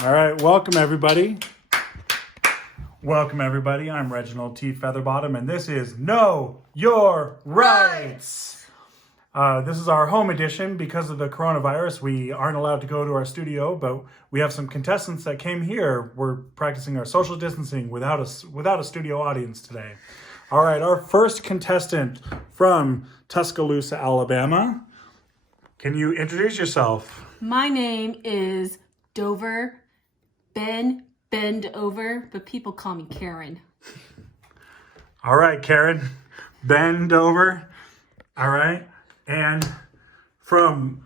All right, welcome everybody. Welcome everybody. I'm Reginald T. Featherbottom, and this is Know Your Rights. This is our home edition. Because of the coronavirus, we aren't allowed to go to our studio, but we have some contestants that came here. We're practicing our social distancing without a studio audience today. All right, our first contestant from Tuscaloosa, Alabama. Can you introduce yourself? My name is Dover Bend Over, but people call me Karen. All right, Karen, bend over. All right, and from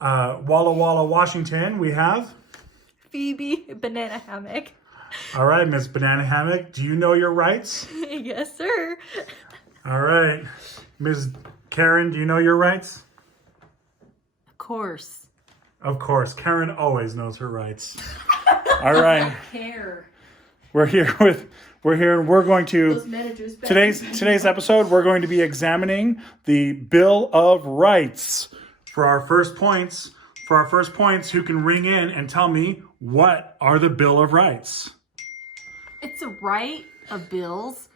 Walla Walla, Washington, we have Phoebe Banana Hammock. All right, Miss Banana Hammock, do you know your rights? Yes, sir. All right, Ms. Karen, do you know your rights? Of course. Of course, Karen always knows her rights. All right, Care. we're here. We're going to today's episode. We're going to be examining the Bill of Rights for our first points. Who can ring in and tell me what are the Bill of Rights? It's a right of bills,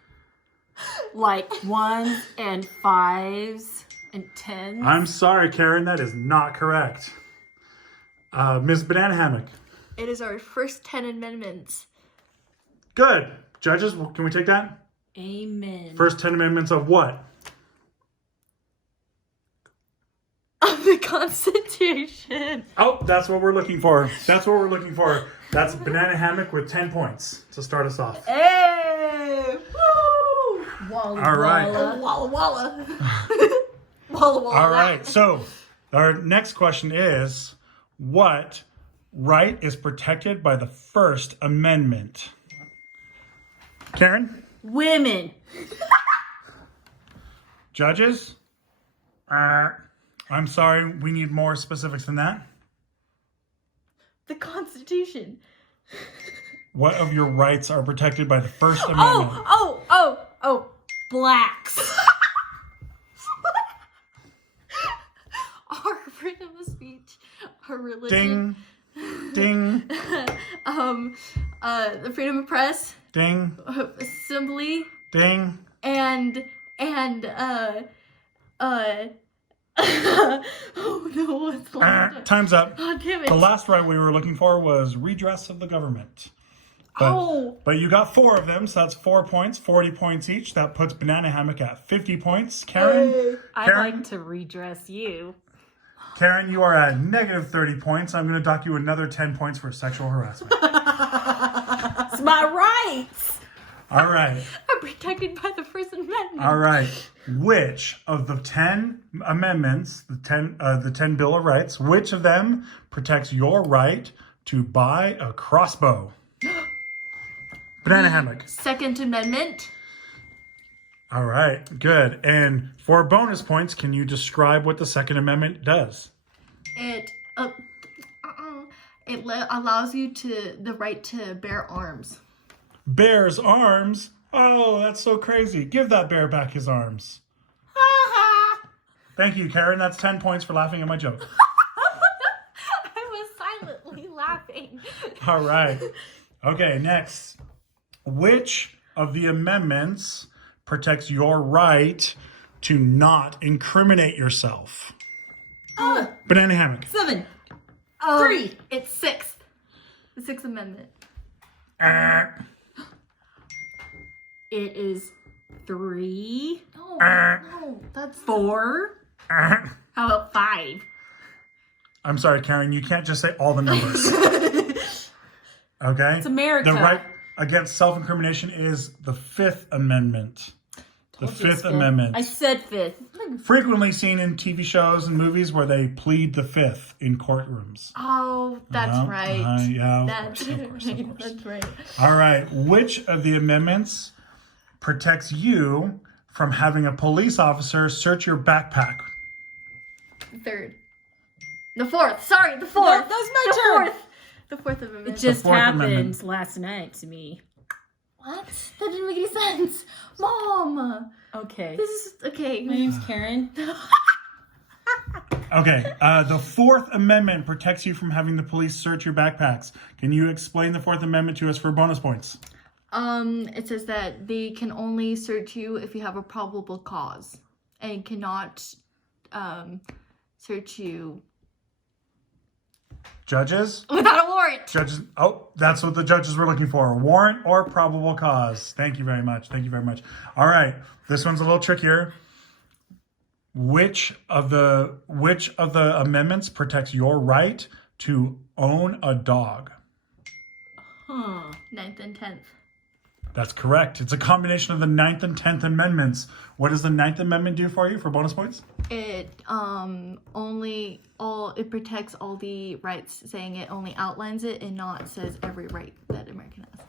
like 1s and 5s and 10s. I'm sorry, Karen, that is not correct. Ms. Banana Hammock. It is our first 10 amendments. Good. Judges, can we take that? Amen. First 10 amendments of what? Of the Constitution. Oh, that's what we're looking for. That's Banana Hammock with 10 points to start us off. Hey! Woo! Walla All right. Walla. Walla Walla. Walla Walla. All right. So our next question is, what right is protected by the First Amendment? Karen? Women. Judges? I'm sorry, we need more specifics than that. The Constitution. What of your rights are protected by the First Amendment? Oh. Blacks. Our freedom of speech. Our religion. Ding. The freedom of press. Ding. Assembly. Ding. And oh no, what's the last one? Time's up. Oh, damn it. The last right we were looking for was redress of the government. But you got 4 of them, so that's 4 points, 40 points each. That puts Banana Hammock at 50 points. Karen? I'd like to redress you. Karen, you are at negative 30 points. I'm going to dock you another 10 points for sexual harassment. It's my rights. All right. I'm protected by the First Amendment. All right. Which of the 10 amendments, the 10 Bill of Rights, which of them protects your right to buy a crossbow? Banana Hammock. Second Amendment. All right, good. And for bonus points, can you describe what the Second Amendment does? It allows you the right to bear arms. Bear's arms? Oh, that's so crazy. Give that bear back his arms. Thank you, Karen. That's 10 points for laughing at my joke. I was silently laughing. All right. Okay, next. Which of the amendments protects your right to not incriminate yourself? Banana Hammock. 7. 3. It's 6. The Sixth Amendment. It is 3. No, that's 4. How about 5? I'm sorry, Karen. You can't just say all the numbers. Okay? It's America. The right against self-incrimination is the Fifth Amendment. The Fifth Amendment. I said 5th. Frequently seen in TV shows and movies where they plead the Fifth in courtrooms. Oh, that's right. Yeah, That's of course. That's right. All right. Which of the amendments protects you from having a police officer search your backpack? Third. The 4th. Sorry, the 4th. That was my turn. The Fourth Amendment. It just Fourth happened Amendment. last night to me. What? That didn't make any sense. Mom. Okay. This is okay. My name's Karen. Okay. The Fourth Amendment protects you from having the police search your backpacks. Can you explain the Fourth Amendment to us for bonus points? It says that they can only search you if you have a probable cause, and cannot search you Judges? without a warrant. Judges. Oh, that's what the judges were looking for. Warrant or probable cause. Thank you very much. Thank you very much. All right. This one's a little trickier. Which of the amendments protects your right to own a dog? Huh. 9th and 10th. That's correct. It's a combination of the 9th and 10th Amendments. What does the 9th Amendment do for you for bonus points? It it protects all the rights, saying it only outlines it and not says every right that American has.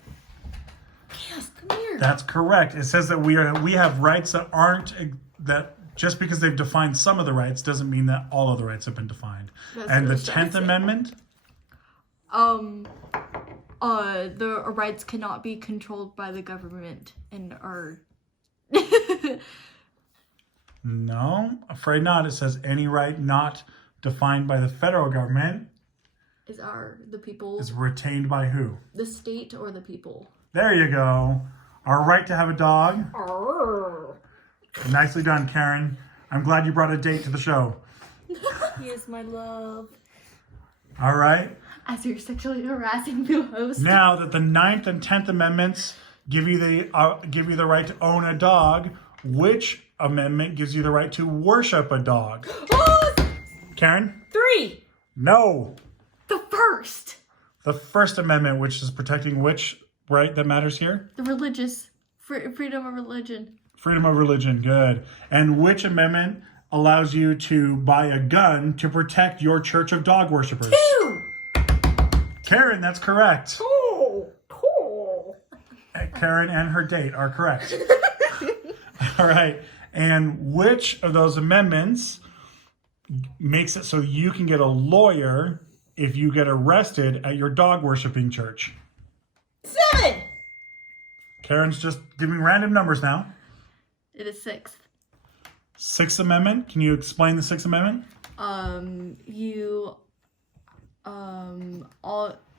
Yes, come here. That's correct. It says that we have rights that aren't that just because they've defined some of the rights doesn't mean that all of the rights have been defined. That's And the what I 10th Amendment? The rights cannot be controlled by the government and are No, afraid not. It says any right not defined by the federal government the people, is retained by who? the state or the people. There you go. Our right to have a dog. Nicely done, Karen. I'm glad you brought a date to the show. Here's my love. All right. As you're sexually harassing the host. Now that the 9th and 10th Amendments give you the right to own a dog, which amendment gives you the right to worship a dog? Karen? 3. No. The first. The First Amendment, which is protecting which right that matters here? The religious freedom of religion. Freedom of religion, good. And which amendment allows you to buy a gun to protect your church of dog worshippers? 2. Karen, that's correct. Cool. Karen and her date are correct. All right. And which of those amendments makes it so you can get a lawyer if you get arrested at your dog worshiping church? 7. Karen's just giving random numbers now. It is 6th. Sixth Amendment. Can you explain the Sixth Amendment?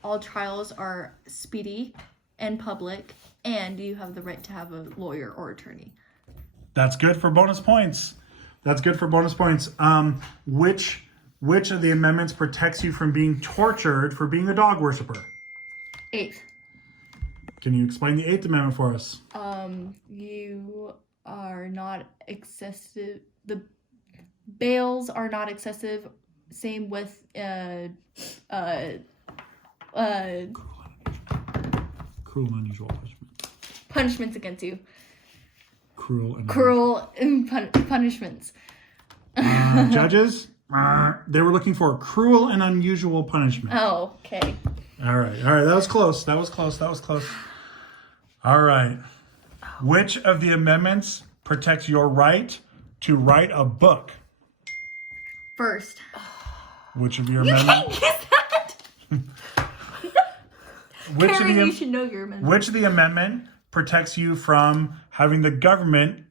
All trials are speedy and public, and you have the right to have a lawyer or attorney. That's good for bonus points. That's good for bonus points. Which of the amendments protects you from being tortured for being a dog worshiper? 8th. Can you explain the Eighth Amendment for us? You are not excessive. The bails are not excessive. Same with Cruel and unusual punishment. punishments against you. Cruel Punishments. Judges, they were looking for cruel and unusual punishment. Oh, okay. All right. That was close. All right. Which of the amendments protects your right to write a book? First. Which of your You amendments? can't get that. Karen, you should know your amendment. Which of the amendment protects you from having the government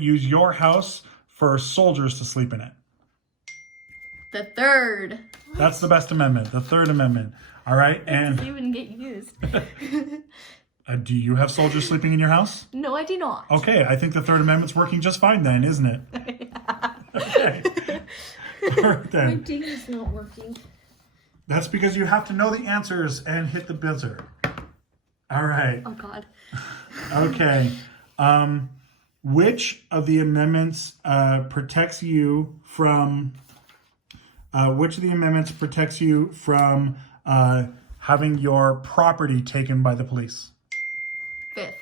use your house for soldiers to sleep in it? The third. That's the best amendment. The Third Amendment. All right. It And doesn't even get used. do you have soldiers sleeping in your house? No, I do not. Okay, I think the Third Amendment's working just fine then, isn't it? Okay. All right My then. ding is not working. That's because you have to know the answers and hit the buzzer. All right. Oh, God. Okay. Which of the amendments protects you from? Which of the amendments protects you from having your property taken by the police? 5th.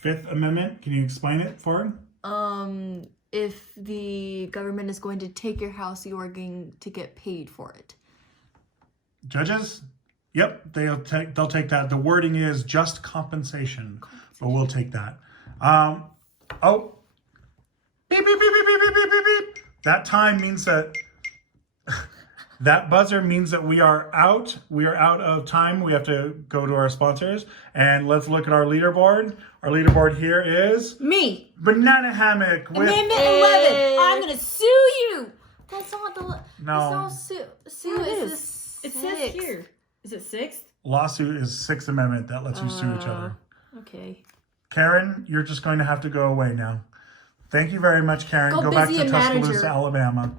Fifth Amendment. Can you explain it for him? If the government is going to take your house, you are going to get paid for it. Judges? Yep, they'll take that. The wording is just compensation, but we'll take that. Oh. Beep, beep, beep, beep, beep, beep, beep, beep. That time means that That buzzer means that we are out. We are out of time. We have to go to our sponsors. And let's look at our leaderboard. Our leaderboard here is Me. Banana Hammock with Amendment 11. I'm gonna sue you. That's not the. No. It's not sue. Sue It is is. the It says here. Is it 6th? lawsuit is Sixth Amendment that lets you sue each other. Okay. Karen, you're just going to have to go away now. Thank you very much, Karen. Go back busy to a Tuscaloosa, manager. Alabama.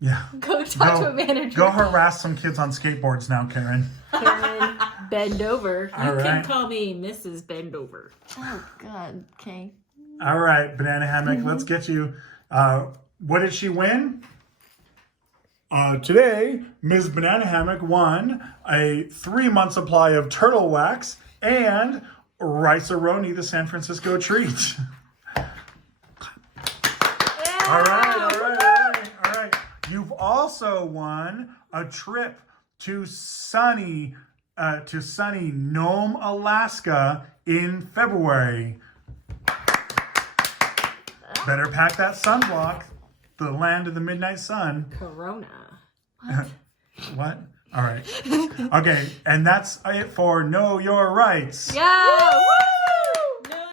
Yeah. Go talk to a manager. Go harass some kids on skateboards now, Karen. Karen, bend over. You All can right. call me Mrs. Bend Over. Oh God. Okay. All right, Banana Hammock, let's get you. What did she win? Today, Ms. Banana Hammock won a 3-month supply of turtle wax and Rice-A-Roni, the San Francisco treat. All right. You've also won a trip to sunny Nome, Alaska in February. Better pack that sunblock. The land of the midnight sun. Corona. What? All right. Okay, and that's it for Know Your Rights. Yeah! Woo!